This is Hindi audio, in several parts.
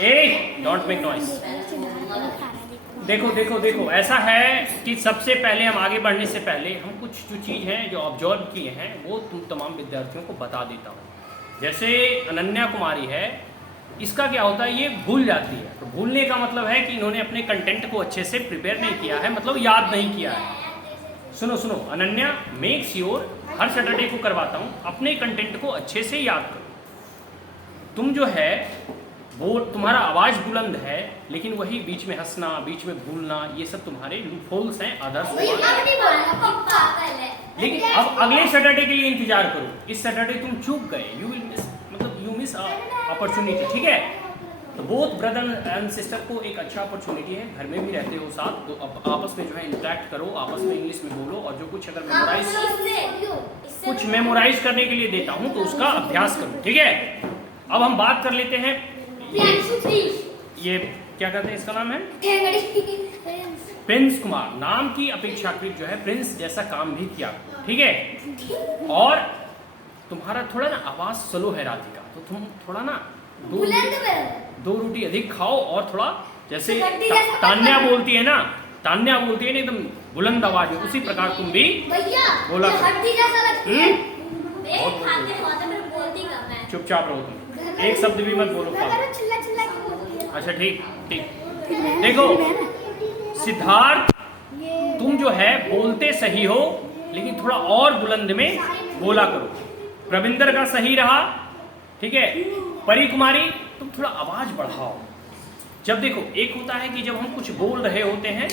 A don't make noise. देखो देखो देखो, ऐसा है कि सबसे पहले हम आगे बढ़ने से पहले हम कुछ जो चीज़ है जो ऑब्जर्व किए हैं वो तुम तमाम विद्यार्थियों को बता देता हूँ। जैसे अनन्या कुमारी है, इसका क्या होता है, ये भूल जाती है। तो भूलने का मतलब है कि इन्होंने अपने कंटेंट को अच्छे से प्रिपेयर नहीं किया है, मतलब याद नहीं किया है। सुनो सुनो अनन्या, मेक श्योर हर सैटरडे को करवाता हूँ, अपने कंटेंट को अच्छे से याद करो। तुम जो है वो तुम्हारा आवाज बुलंद है, लेकिन वही बीच में हंसना, बीच में भूलना, ये सब तुम्हारे लूपहोल्स हैं अदर्स। लेकिन अब अगले सैटरडे के लिए इंतजार करो। इस सैटरडे तुम चूक गए, यू विल मिस, मतलब यू मिस अपॉर्चुनिटी, ठीक है। तो बोथ ब्रदर एंड सिस्टर को एक अच्छा अपॉर्चुनिटी है, घर में भी रहते हो साथ, तो अब आपस में जो है इंटरेक्ट करो, आपस में इंग्लिश में बोलो, और जो कुछ अगर कुछ मेमोराइज करने के लिए देता हूँ तो उसका अभ्यास करो, ठीक है। अब हम बात कर लेते हैं, ये क्या कहते हैं, इसका नाम है प्रिंस कुमार। नाम की अपेक्षाकृत जो है प्रिंस जैसा काम भी किया, ठीक है। और तुम्हारा थोड़ा ना आवाज स्लो है राधिका, तो तुम थोड़ा ना दो रोटी अधिक खाओ, और थोड़ा जैसे तान्या बोलती है ना, तान्या बोलती है ना एकदम बुलंद आवाज में, उसी प्रकार तुम भी बोला चुपचाप रहो, तुम एक शब्द भी मत बोलो। अच्छा ठीक ठीक। देखो सिद्धार्थ, तुम जो है बोलते सही हो, लेकिन थोड़ा और बुलंद में बोला करो। प्रविंदर का सही रहा, ठीक है। परी कुमारी, तुम थोड़ा आवाज बढ़ाओ। जब देखो एक होता है कि जब हम कुछ बोल रहे होते हैं,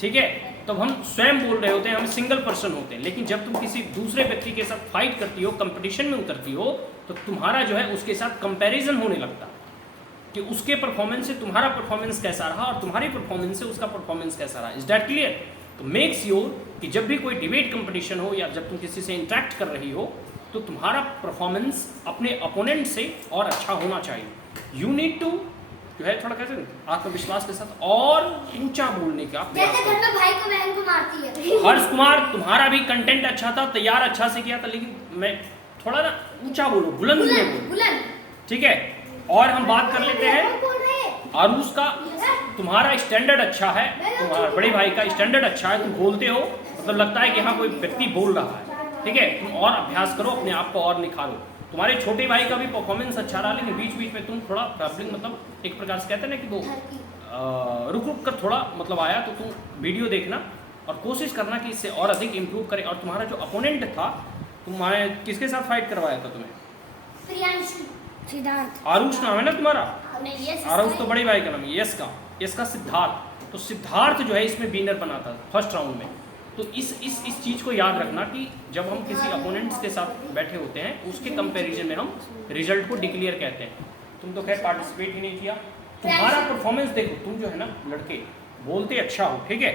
ठीक है, तब हम स्वयं बोल रहे होते हैं, हम सिंगल पर्सन होते हैं। लेकिन जब तुम किसी दूसरे व्यक्ति के साथ फाइट करती हो, कंपटीशन में उतरती हो, तो तुम्हारा जो है उसके साथ कंपैरिजन होने लगता है कि उसके परफॉर्मेंस से तुम्हारा परफॉर्मेंस कैसा रहा और तुम्हारी परफॉर्मेंस से उसका परफॉर्मेंस कैसा रहा। Is that clear? तो मेक श्योर कि जब भी कोई डिबेट कंपटीशन हो या जब तुम किसी से इंटरेक्ट कर रही हो, तो तुम्हारा परफॉर्मेंस अपने अपोनेंट से और अच्छा होना चाहिए। यू नीड टू जो है थोड़ा कहते हैं आत्मविश्वास के साथ और ऊंचा बोलने का, जैसे घर में भाई को बहन को मारती है। हर्ष कुमार, तुम्हारा भी कंटेंट अच्छा था, तैयार अच्छा से किया था, लेकिन मैं थोड़ा ना ऊंचा बोलो, बुलंद में बोलो, ठीक है। और हम बात कर लेते हैं आरुष का। तुम्हारा स्टैंडर्ड अच्छा है, तुम्हारा बड़े भाई का स्टैंडर्ड अच्छा है, तुम बोलते हो, मतलब लगता है कि हाँ कोई व्यक्ति बोल रहा है, ठीक है। तुम और अभ्यास करो, अपने आप को और निखारो। तुम्हारे छोटे भाई का भी परफॉर्मेंस अच्छा रहा, लेकिन बीच बीच में तुम थोड़ा प्रॉब्लम, मतलब एक प्रकार से कहते हैं ना कि वो रुक रुक कर थोड़ा मतलब आया, तो तुम वीडियो देखना और कोशिश करना कि इससे और अधिक इम्प्रूव करे। और तुम्हारा जो अपोनेंट था, तुम्हारे किसके साथ फाइट करवाया था तुम्हें? सिद्धार्थ। आरुष नाम है ना तुम्हारा? आरुष तो बड़े भाई का नाम है। यस का सिद्धार्थ। तो सिद्धार्थ जो है इसमें विनर बना था फर्स्ट राउंड में। तो इस चीज को याद रखना कि जब हम किसी अपोनेंट्स के साथ बैठे होते हैं, उसके कंपैरिजन में हम रिजल्ट को डिक्लेयर कहते हैं। तुम तो खैर पार्टिसिपेट ही नहीं किया। तुम्हारा परफॉर्मेंस देखो, तुम जो है ना लड़के बोलते अच्छा हो, ठीक है,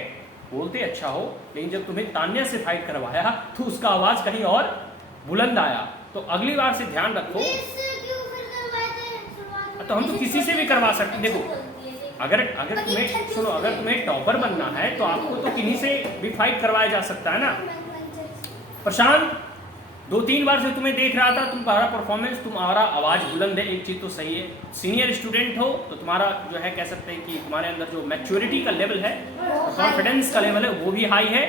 बोलते अच्छा हो, लेकिन जब तुम्हें तान्या से फाइट करवाया तो उसका आवाज कहीं और बुलंद आया। तो अगली बार से ध्यान रखो। तो हम तो किसी से भी करवा सकते। देखो अगर तुम्हें सुनो, अगर तुम्हें टॉपर बनना है तो आपको तो किन्हीं से भी फाइट करवाया जा सकता है ना। प्रशांत, 2-3 बार से तुम्हें देख रहा था, तुम्हारा परफॉर्मेंस, तुम्हारा आवाज बुलंद है, एक चीज तो सही है। सीनियर स्टूडेंट हो तो तुम्हारा जो है कह सकते हैं कि तुम्हारे अंदर जो मैच्योरिटी का लेवल है, कॉन्फिडेंस का लेवल है, वो भी हाई है।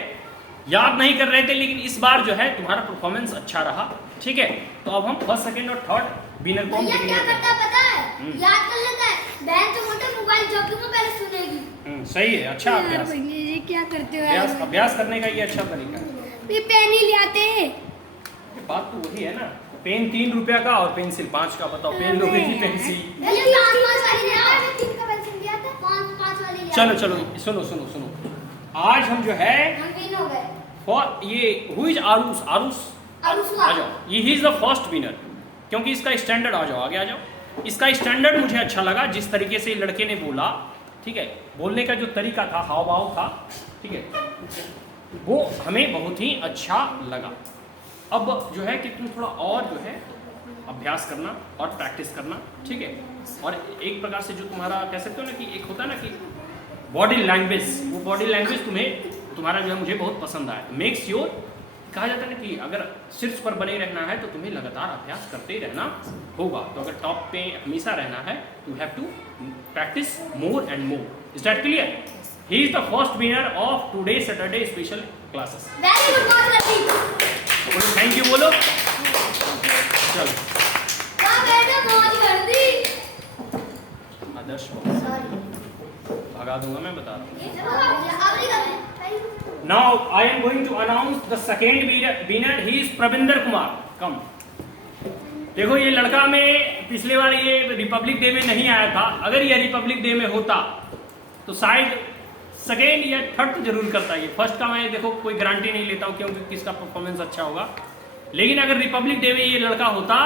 याद नहीं कर रहे थे, लेकिन इस बार जो है तुम्हारा परफॉर्मेंस अच्छा रहा, ठीक है। तो अब हम फर्स्ट, सेकंड और थर्ड विनर को क्या करता है पता है? याद कर लेता है। बहन तो मोटे मोबाइल जॉकिंग पहले सुनेगी। सही है, अच्छा अभ्यास। ये क्या करते हो? अभ्यास करने का ये अच्छा तरीका है। ये पेन ही ले आते हैं। बात तो वही है ना। पेन 3 रुपया का और पेंसिल 5 का। बताओ, पेन लोगे की पेंसिल? चलो चलो, सुनो सुनो सुनो, आज हम जो है फॉर ये हु इज आरुष आ जाओ, ये he is the first winner, क्योंकि इसका स्टैंडर्ड, आ जाओ आगे आ जाओ। इसका स्टैंडर्ड मुझे अच्छा लगा, जिस तरीके से लड़के ने बोला, ठीक है, बोलने का जो तरीका था, हाव भाव था, ठीक है, वो हमें बहुत ही अच्छा लगा। अब जो है कि तुम थोड़ा और जो है अभ्यास करना और प्रैक्टिस करना, ठीक है। और एक प्रकार से जो तुम्हारा कह सकते हो ना कि एक होता है ना कि बॉडी लैंग्वेज, वो बॉडी लैंग्वेज तुम्हारा जो है मुझे बहुत पसंद आया। मेक श्योर, कहा जाता है ना कि अगर शीर्ष पर बने रहना है तो तुम्हें लगातार अभ्यास करते ही रहना होगा। तो अगर टॉप पे हमेशा रहना है, you have to practice more and more. Is that clear? He is the first winner of today's Saturday special classes. Very good, Maharaj. बोलो थैंक यू बोलो। चलो वाह बेटा मौज कर दी। आदर्श सॉरी भगा दूंगा मैं बता रहा हूँ। अगली कर। Now I am going to announce the second winner. He is Pravinder Kumar. Come. देखो ये लड़का में पिछले बार ये रिपब्लिक डे में नहीं आया था। अगर ये रिपब्लिक डे में होता तो शायद सेकेंड या थर्ड तो जरूर करता है। फर्स्ट का मैं देखो कोई गारंटी नहीं लेता हूँ क्योंकि किसका परफॉर्मेंस अच्छा होगा, लेकिन अगर रिपब्लिक डे में ये लड़का होता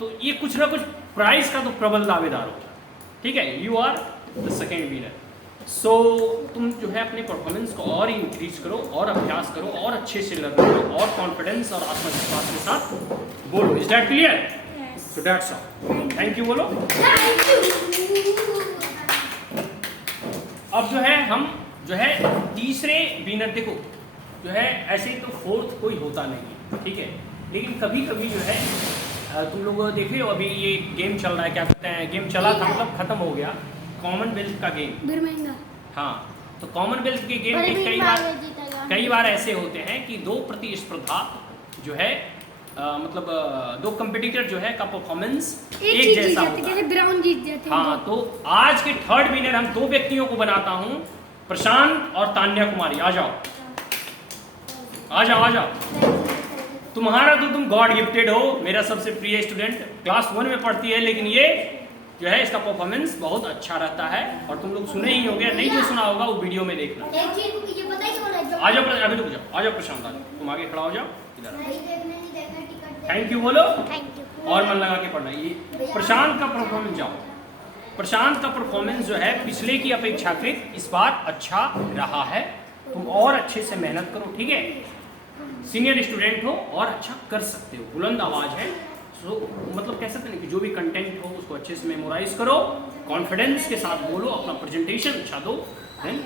तो ये कुछ ना कुछ प्राइज का तो प्रबल दावेदार होता। ठीक है, you are the second winner. So तुम जो है अपने परफॉर्मेंस को और इंक्रीज करो और अभ्यास करो और अच्छे से लर्न करो और कॉन्फिडेंस और आत्मविश्वास के साथ बोलो। Is that clear? So that's all. Thank you बोलो। अब जो है हम जो है तीसरे विनर, देखो जो है ऐसे तो फोर्थ कोई होता नहीं, ठीक है, लेकिन कभी कभी जो है तुम लोग देखे हो अभी ये गेम चल रहा है, क्या कहते हैं, गेम चला था मतलब खत्म हो गया, कॉमनवेल्थ का गेम। हाँ, तो कॉमनवेल्थ के गेम में कई बार ऐसे होते हैं कि दो प्रतिस्पर्धा जो है मतलब दो कंपटीटर जो है का परफॉर्मेंस एक जैसा होता है, ब्राउन जीत जाते हैं। हाँ, तो आज के थर्ड विनर हम दो व्यक्तियों को बनाता हूँ, प्रशांत और तान्या कुमारी। आ जाओ आ जाओ आ जाओ। तुम्हारा तो तुम गॉड गिफ्टेड हो, मेरा सबसे प्रिय स्टूडेंट, क्लास 1 में पढ़ती है, लेकिन ये जो है इसका परफॉर्मेंस बहुत अच्छा रहता है और तुम लोग सुने ही होंगे, नहीं जो सुना होगा वो वीडियो में देखना। एक चीज ये पता है क्यों है? आ जाओ, अभी रुक जाओ, आ जाओ प्रशांत, आ जाओ, तुम आगे खड़ा हो जाओ इधर। नहीं देखना टिकट। थैंक यू बोलो थैंक यू। और मन लगा के पढ़ना। ये प्रशांत का परफॉर्मेंस जाओ। प्रशांत का परफॉर्मेंस जो है पिछले की अपेक्षाकृत इस बार अच्छा रहा है, तुम और अच्छे से मेहनत करो, ठीक है, सीनियर स्टूडेंट हो और अच्छा कर सकते हो, बुलंद आवाज है, सो मतलब कह सकते हैं कि जो भी कंटेंट हो उसको अच्छे से मेमोराइज करो, कॉन्फिडेंस के साथ बोलो, अपना प्रेजेंटेशन अच्छा दो, देन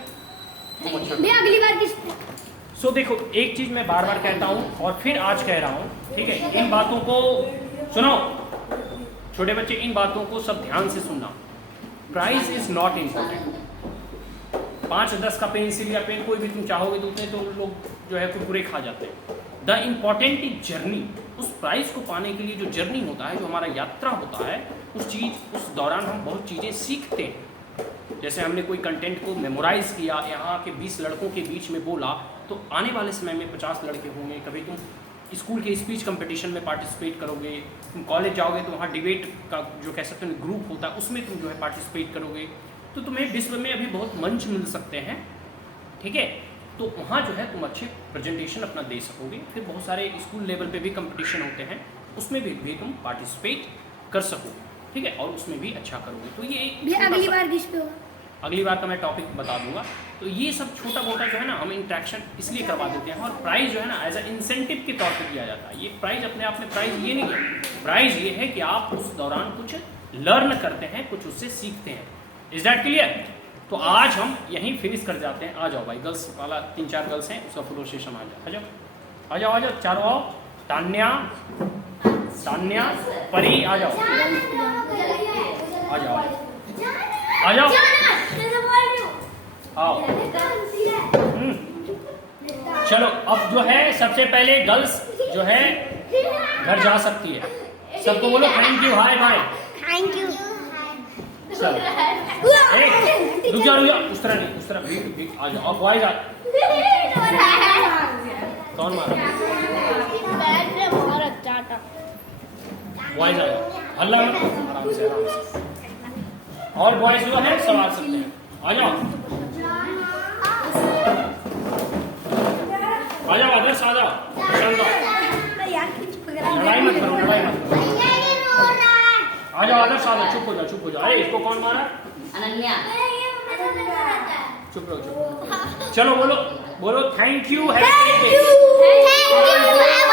तुम अच्छा मैं अगली बार किस सो देखो एक चीज मैं बार बार कहता हूं और फिर आज कह रहा हूं, ठीक है, इन बातों को सुनो छोटे बच्चे, इन बातों को सब ध्यान से सुनना। Price is not important. 5-10 का पेंसिल या पेन कोई भी तुम चाहोगे तो उतने तो लोग जो है कुरकुरे खा जाते हैं। The important is journey. उस प्राइस को पाने के लिए जो जर्नी होता है, जो हमारा यात्रा होता है, उस दौरान हम बहुत चीजें सीखते हैं। जैसे हमने कोई कंटेंट को मेमोराइज किया, यहाँ के 20 लड़कों के बीच में बोला, तो आने वाले समय में 50 लड़के होंगे। कभी तुम स्कूल के स्पीच कंपटीशन में पार्टिसिपेट करोगे, तुम कॉलेज जाओगे तो वहाँ डिबेट का जो कह सकते हैं ग्रुप होता है, उसमें तुम जो है पार्टिसिपेट करोगे, तो तुम्हें विश्व में अभी बहुत मंच मिल सकते हैं, ठीक है, तो वहाँ जो है तुम अच्छे प्रेजेंटेशन अपना दे सकोगे। फिर बहुत सारे स्कूल लेवल पे भी कंपटीशन होते हैं, उसमें भी तुम पार्टिसिपेट कर सकोगे, ठीक है, और उसमें भी अच्छा करोगे। तो ये एक अगली बार किस पे होगा? अगली बार का मैं टॉपिक बता दूंगा। तो ये सब छोटा मोटा जो है ना हम इंटरेक्शन इसलिए करवा देते हैं, और प्राइज जो है ना एज अ इंसेंटिव के तौर पर दिया जाता है। ये प्राइज अपने आप में प्राइज ये नहीं है, प्राइज ये है कि आप उस दौरान कुछ लर्न करते हैं, कुछ उससे सीखते हैं। Is that clear? तो आज हम यहीं फिनिश कर जाते हैं। आ जाओ भाई, गर्ल्स वाला 3-4 गर्ल्स हैं, उसका फोटो सेशन आ जाओ, आ जाओ आ जाओ आ जाओ, चारों आओ, तान्या परी आ जाओ आ जाओ आ जाओ आओ। चलो अब जो है सबसे पहले गर्ल्स जो है घर जा सकती है। सबको बोलो thank you, hi bye. Thank you. चलो रुक जाओ, उस तरह नहीं, उस तरह भीड़ आ जाओ। बॉयज कौन मारा? बॉयज आ जाओ, हल्ला मत, आराम से आराम से। और बॉयज जो है सब आ सकते हैं, आ जाओ आ जाओ, आदर्श आ जाओ, लड़ाई मत करो, लड़ाई मत करो, आ जाओ आदर्श आ जाओ, चुप हो जाओ। अरे इसको कौन मारा? अनन्या। चुप रहो। चलो बोलो thank you, have a great day. Thank you.